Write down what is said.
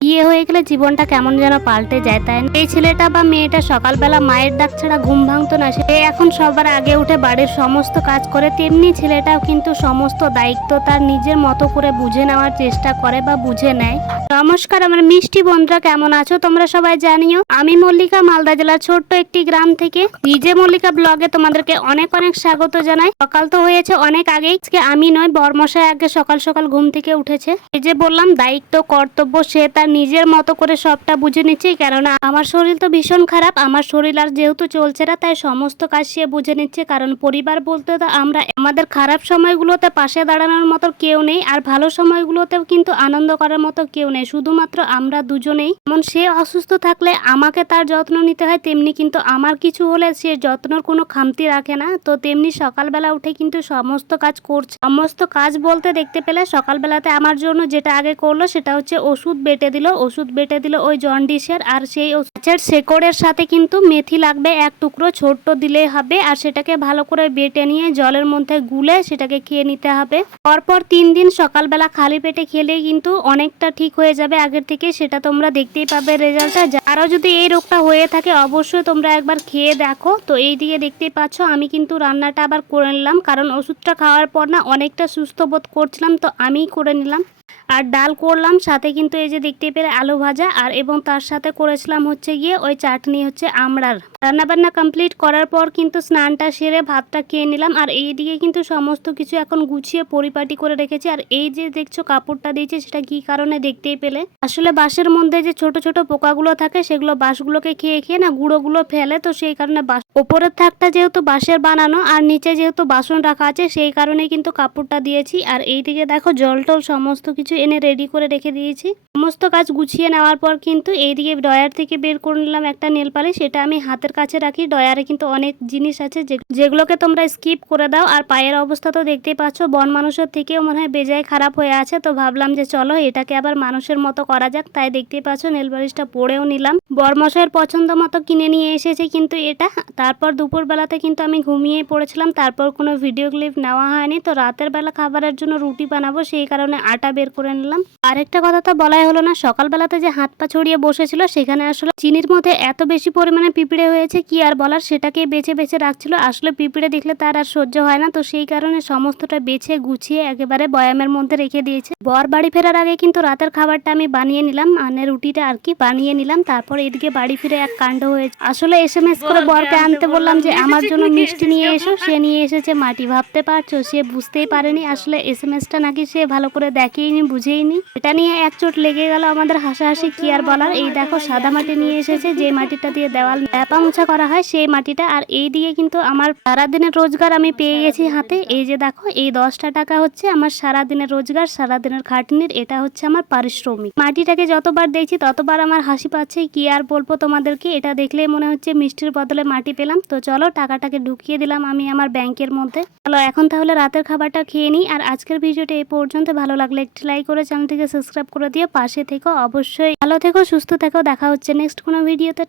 বিয়ে হয়ে গেলে জীবনটা কেমন যেন পাল্টে যায়, তাই না? এই ছেলেটা বা মেয়েটা সকালবেলা মায়ের ডাক ছাড়া ঘুম ভাঙতো না, সে এখন সবার আগে উঠে বাড়ির সমস্ত কাজ করে। তেমনি ছেলেটাও কিন্তু সমস্ত দায়িত্ব তার নিজের মতো করে বুঝে নেওয়ার চেষ্টা করে বা বুঝে নেয়। নমস্কার আমার মিষ্টি বন্ধুরা, কেমন আছো তোমরা সবাই জানিও। আমি মল্লিকা, মালদা জেলার ছোট্ট একটি গ্রাম থেকে ডিজে মল্লিকা ব্লগে তোমাদেরকে অনেক অনেক স্বাগত জানাই। সকাল তো হয়েছে অনেক আগেই, আজকে আমি নয় বরমশাই আগে সকাল সকাল ঘুম থেকে উঠেছে। এই যে বললাম দায়িত্ব কর্তব্য, সে তার নিজের মতো করে সবটা বুঝে নিচ্ছে, কেননা আমার শরীর তো ভীষণ খারাপ। আমার শরীর আর যেহেতু চলছে না, তাই সমস্ত কাজ সে বুঝে নিচ্ছে। কারণ পরিবার বলতে তো আমরা, আমাদের খারাপ সময়গুলোতে পাশে দাঁড়ানোর মতো কেউ নেই, আর ভালো সময়গুলোতেও কিন্তু আনন্দ করার মতো কেউ নেই, শুধুমাত্র আমরা দুজনেই। যেমন সে অসুস্থ থাকলে আমাকে তার যত্ন নিতে হয়, তেমনি কিন্তু আমার কিছু হলে সে যত্নর কোনো খামতি রাখে না। তো তেমনি সকালবেলা উঠে কিন্তু সমস্ত কাজ করছে। সমস্ত কাজ বলতে দেখতে পেলে সকালবেলাতে আমার জন্য যেটা আগে করলো সেটা হচ্ছে ওষুধ বেটে দিল। ওষুধ বেটে দিল ওই জন্ডিসের, আর সেই গাছের শেকড়ের সাথে কিন্তু মেথি লাগবে এক টুকরো, ছোট্ট দিলেই হবে। আর সেটাকে ভালো করে বেটে নিয়ে জলের মধ্যে গুলে সেটাকে খেয়ে নিতে হবে। পরপর 3 দিন সকালবেলা খালি পেটে খেলেই কিন্তু অনেকটা ঠিক হয়ে যাবে আগের থেকে, সেটা তোমরা দেখতেই পাবে রেজাল্টটা। আরও যদি এই রোগটা হয়ে থাকে অবশ্যই তোমরা একবার খেয়ে দেখো। তো এই দিকে দেখতেই পাচ্ছ আমি কিন্তু রান্নাটা আবার করে নিলাম, কারণ ওষুধটা খাওয়ার পর না অনেকটা সুস্থ বোধ করছিলাম, তো আমিই করে নিলাম। আর ডাল করলাম, সাথে কিন্তু এই যে দেখতে পেলে আলু ভাজা, আর এবং তার সাথে করেছিলাম হচ্ছে গিয়ে ওই চাটনি হচ্ছে আমড়ার। রান্নাবান্না কমপ্লিট করার পর কিন্তু স্নানটা সেরে ভাতটা খেয়ে নিলাম। আর এই দিকে কিন্তু সমস্ত কিছু এখন গুছিয়ে পরিপাটি করে রেখেছি। আর এই যে দেখছো কাপড়টা দিয়েছে সেটা কি কারণে দেখতেই পেলে, আসলে বাঁশের মধ্যে যে ছোট ছোট পোকাগুলো থাকে সেগুলো বাঁশগুলোকে খেয়ে খেয়ে না গুঁড়োগুলো ফেলে, তো সেই কারণে ওপরের থাকটা যেহেতু বাঁশের বানানো আর নিচে যেহেতু বাসন রাখা আছে, সেই কারণে কিন্তু কাপড়টা দিয়েছি। আর এই দিকে দেখো জল টল সমস্ত কিছু এনে রেডি করে রেখে দিয়েছি। সমস্ত কাজ গুছিয়ে নেওয়ার পর কিন্তু এইদিকে ড্রয়ার থেকে বের করে নিলাম একটা নেল পালিশ, সেটা আমি হাতের কাছে রাখি। ড্রয়ারে কিন্তু অনেক জিনিস আছে যেগুলোকে তোমরা স্কিপ করে দাও। আর পায়ের অবস্থা তো দেখতেই পাচ্ছ, বন মানুষের থেকেও মনে হয় বেজায় খারাপ হয়ে আছে। তো ভাবলাম যে চলো এটাকে আবার মানুষের মতো করা যাক, তাই দেখতেই পাচ্ছ নেল পালিশটা পরেও নিলাম। বরমশাইয়ের পছন্দ মতো কিনে নিয়ে এসেছে কিন্তু এটা। তারপর দুপুর বেলাতে কিন্তু আমি ঘুমিয়ে পড়েছিলাম, তারপর কোনো ভিডিও ক্লিপ নেওয়া হয়নি। তো রাতের বেলা খাবারের জন্য রুটি বানাবো, সেই কারণে আটা বের করে নিলাম। আরেকটা কথা তো বলাই হলো না, সকালবেলাতে যে হাত পা ছড়িয়ে বসেছিল সেখানে আসলে চিনির মধ্যে এত বেশি পরিমাণে পিঁপড়ে হয়েছে কি আর বলার, সেটাকে বেছে বেছে রাখছিল। আসলে পিঁপড়ে দেখলে তার আর সহ্য হয় না, তো সেই কারণে সমস্তটা বেছে গুছিয়ে একেবারে বয়ামের মধ্যে রেখে দিয়েছে। বর বাড়ি ফেরার আগে কিন্তু রাতের খাবারটা আমি বানিয়ে নিলাম, মানে রুটিটা আর কি বানিয়ে নিলাম। তারপর এদিকে বাড়ি ফিরে এক কাণ্ড হয়েছে। আসলে SMS করে বরকে আনতে বললাম যে আমার জন্য মিষ্টি নিয়ে এসো, সে নিয়ে এসেছে মাটি। ভাবতে পারছো, সে বুঝতেই পারেনি আসলে SMS-টা নাকি সে ভালো করে দেখেইনি, বুঝেইনি। এটা নিয়ে এক চোট লেগে গেল আমাদের, হাসাহাসি কি আর বলার। এই দেখো সাদা মাটি নিয়ে এসেছে, যে মাটিটা দিয়ে দেওয়াল ল্যাপা মোছা করা হয় সেই মাটিটা। আর এই দিকে কিন্তু আমার সারাদিনের রোজগার আমি পেয়ে গেছি হাতে। এই যে দেখো এই 10টা টাকা হচ্ছে আমার সারাদিনের রোজগার, সারাদিনের খাটনির, এটা হচ্ছে আমার পারিশ্রমিক। মাটিটাকে যতবার দেখছি ততবার আমার হাসি পাচ্ছে, কি আর বলবো তোমাদেরকে। এটা দেখলেই মনে হচ্ছে মিষ্টির বদলে মাটি পেলাম। তো চলো টাকাটাকে ঢুকিয়ে দিলাম আমি আমার ব্যাংকের মধ্যে। চলো এখন তাহলে রাতের খাবারটা খেয়ে নিই। আর আজকের ভিডিওটা এই পর্যন্ত, ভালো লাগলে একটি লাইক করে চ্যানেলটিকে সাবস্ক্রাইব করে দিও, পাশে থেকো অবশ্যই। ভালো থেকো, সুস্থ থেকো, দেখা হচ্ছে নেক্সট কোনো ভিডিওতে।